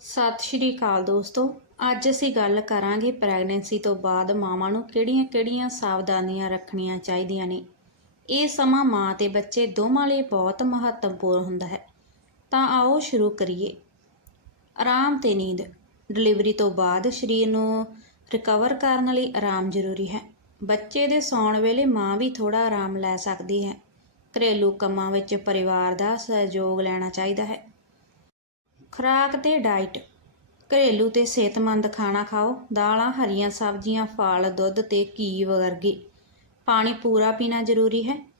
ਸਤਿ ਸ਼੍ਰੀ ਅਕਾਲ ਦੋਸਤੋ। ਅੱਜ ਅਸੀਂ ਗੱਲ ਕਰਾਂਗੇ ਪ੍ਰੈਗਨੈਂਸੀ ਤੋਂ ਬਾਅਦ ਮਾਵਾਂ ਨੂੰ ਕਿਹੜੀਆਂ-ਕਿਹੜੀਆਂ ਸਾਵਧਾਨੀਆਂ ਰੱਖਣੀਆਂ ਚਾਹੀਦੀਆਂ ਨੇ। ਇਹ ਸਮਾਂ ਮਾਂ ਤੇ ਬੱਚੇ ਦੋਵਾਂ ਲਈ ਬਹੁਤ ਮਹੱਤਵਪੂਰਨ ਹੁੰਦਾ ਹੈ। ਤਾਂ ਆਓ ਸ਼ੁਰੂ ਕਰੀਏ। ਆਰਾਮ ਤੇ ਨੀਂਦ। ਡਿਲੀਵਰੀ ਤੋਂ ਬਾਅਦ ਸਰੀਰ ਨੂੰ ਰਿਕਵਰ ਕਰਨ ਲਈ ਆਰਾਮ ਜ਼ਰੂਰੀ ਹੈ। ਬੱਚੇ ਦੇ ਸੌਣ ਵੇਲੇ ਮਾਂ ਵੀ ਥੋੜਾ ਆਰਾਮ ਲੈ ਸਕਦੀ ਹੈ। ਘਰੇਲੂ ਕੰਮਾਂ ਵਿੱਚ ਪਰਿਵਾਰ ਦਾ ਸਹਿਯੋਗ ਲੈਣਾ ਚਾਹੀਦਾ ਹੈ। ਖੁਰਾਕ ਤੇ ਡਾਈਟ ਘਰੇਲੂ ਤੇ ਸਿਹਤਮੰਦ ਖਾਣਾ ਖਾਓ। ਦਾਲਾਂ, ਹਰੀਆਂ ਸਬਜ਼ੀਆਂ, ਫਲ, ਦੁੱਧ ਤੇ ਘੀ ਵਰਗੇ। ਪਾਣੀ ਪੂਰਾ ਪੀਣਾ ਜ਼ਰੂਰੀ ਹੈ।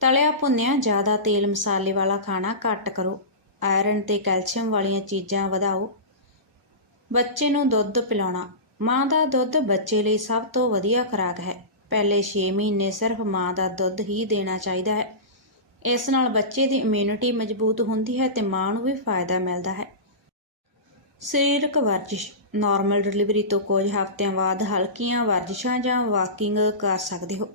ਤਲਿਆ ਭੁੰਨਿਆ ਜ਼ਿਆਦਾ ਤੇਲ ਮਸਾਲੇ ਵਾਲਾ ਖਾਣਾ ਘੱਟ ਕਰੋ। ਆਇਰਨ ਤੇ ਕੈਲਸ਼ੀਅਮ ਵਾਲੀਆਂ ਚੀਜ਼ਾਂ ਵਧਾਓ। ਬੱਚੇ ਨੂੰ ਦੁੱਧ ਪਿਲਾਉਣਾ। ਮਾਂ ਦਾ ਦੁੱਧ ਬੱਚੇ ਲਈ ਸਭ ਤੋਂ ਵਧੀਆ ਖੁਰਾਕ ਹੈ। ਪਹਿਲੇ 6 ਮਹੀਨੇ ਸਿਰਫ ਮਾਂ ਦਾ ਦੁੱਧ ਹੀ ਦੇਣਾ ਚਾਹੀਦਾ ਹੈ। ਇਸ ਨਾਲ ਬੱਚੇ ਦੀ ਇਮਿਊਨਿਟੀ ਮਜ਼ਬੂਤ ਹੁੰਦੀ ਹੈ ਤੇ ਮਾਂ ਨੂੰ ਵੀ ਫਾਇਦਾ ਮਿਲਦਾ ਹੈ। ਸਰੀਰਕ ਵਰਜਿਸ਼ ਨਾਰਮਲ ਡਿਲੀਵਰੀ ਤੋਂ ਕੁਝ ਹਫ਼ਤਿਆਂ ਬਾਅਦ ਹਲਕੀਆਂ ਵਰਜਿਸ਼ਾਂ ਜਾਂ ਵਾਕਿੰਗ ਕਰ ਸਕਦੇ ਹੋ।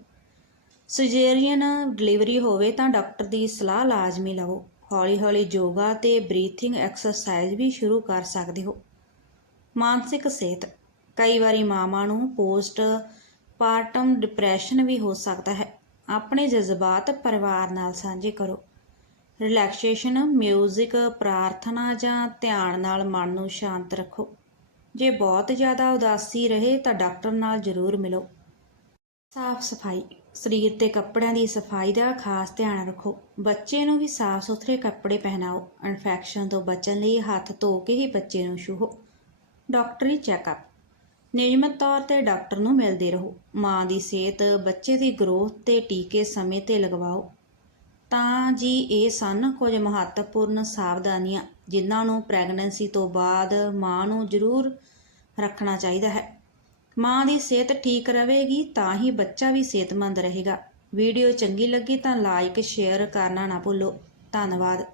ਸਿਜੇਰੀਅਨ ਡਿਲੀਵਰੀ ਹੋਵੇ ਤਾਂ ਡਾਕਟਰ ਦੀ ਸਲਾਹ ਲਾਜ਼ਮੀ ਲਵੋ। ਹੌਲੀ-ਹੌਲੀ ਯੋਗਾ ਤੇ ਬਰੀਥਿੰਗ ਐਕਸਰਸਾਈਜ਼ ਵੀ ਸ਼ੁਰੂ ਕਰ ਸਕਦੇ ਹੋ। ਮਾਨਸਿਕ ਸਿਹਤ, ਕਈ ਵਾਰੀ ਮਾਵਾਂ ਨੂੰ ਪੋਸਟ ਪਾਰਟਮ ਡਿਪਰੈਸ਼ਨ ਵੀ ਹੋ ਸਕਦਾ ਹੈ। ਆਪਣੇ ਜਜ਼ਬਾਤ ਪਰਿਵਾਰ ਨਾਲ ਸਾਂਝੇ ਕਰੋ। ਰਿਲੈਕਸੇਸ਼ਨ, ਮਿਊਜ਼ਿਕ, ਪ੍ਰਾਰਥਨਾ ਜਾਂ ਧਿਆਨ ਨਾਲ ਮਨ ਨੂੰ ਸ਼ਾਂਤ ਰੱਖੋ। ਜੇ ਬਹੁਤ ਜ਼ਿਆਦਾ ਉਦਾਸੀ ਰਹੇ ਤਾਂ ਡਾਕਟਰ ਨਾਲ ਜ਼ਰੂਰ ਮਿਲੋ। ਸਾਫ਼ ਸਫ਼ਾਈ, ਸਰੀਰ ਤੇ ਕੱਪੜਿਆਂ ਦੀ ਸਫ਼ਾਈ ਦਾ ਖਾਸ ਧਿਆਨ ਰੱਖੋ। ਬੱਚੇ ਨੂੰ ਵੀ ਸਾਫ਼ ਸੁਥਰੇ ਕੱਪੜੇ ਪਹਿਨਾਓ। ਇਨਫੈਕਸ਼ਨ ਤੋਂ ਬਚਣ ਲਈ ਹੱਥ ਧੋ ਕੇ ਹੀ ਬੱਚੇ ਨੂੰ ਛੂਹੋ। ਡਾਕਟਰੀ ਚੈੱਕਅਪ। ਨਿਯਮਤ ਤੌਰ ਤੇ ਡਾਕਟਰ ਨੂੰ ਮਿਲਦੇ ਰਹੋ। ਮਾਂ ਦੀ ਸਿਹਤ, ਬੱਚੇ ਦੀ ਗਰੋਥ ਤੇ ਟੀਕੇ ਸਮੇਂ ਤੇ ਲਗਵਾਓ। ਤਾਂ ਜੀ ਇਹ ਸਨ ਕੁਝ ਮਹੱਤਵਪੂਰਨ ਸਾਵਧਾਨੀਆਂ, ਜਿਨ੍ਹਾਂ ਨੂੰ ਪ੍ਰੈਗਨੈਂਸੀ ਤੋਂ ਬਾਅਦ ਮਾਂ ਨੂੰ ਜ਼ਰੂਰ ਰੱਖਣਾ ਚਾਹੀਦਾ ਹੈ। ਮਾਂ ਦੀ ਸਿਹਤ ਠੀਕ ਰਹੇਗੀ ਤਾਂ ਹੀ ਬੱਚਾ ਵੀ ਸਿਹਤਮੰਦ ਰਹੇਗਾ। ਵੀਡੀਓ ਚੰਗੀ ਲੱਗੀ ਤਾਂ ਲਾਈਕ, ਸ਼ੇਅਰ ਕਰਨਾ ਨਾ ਭੁੱਲੋ। ਧੰਨਵਾਦ।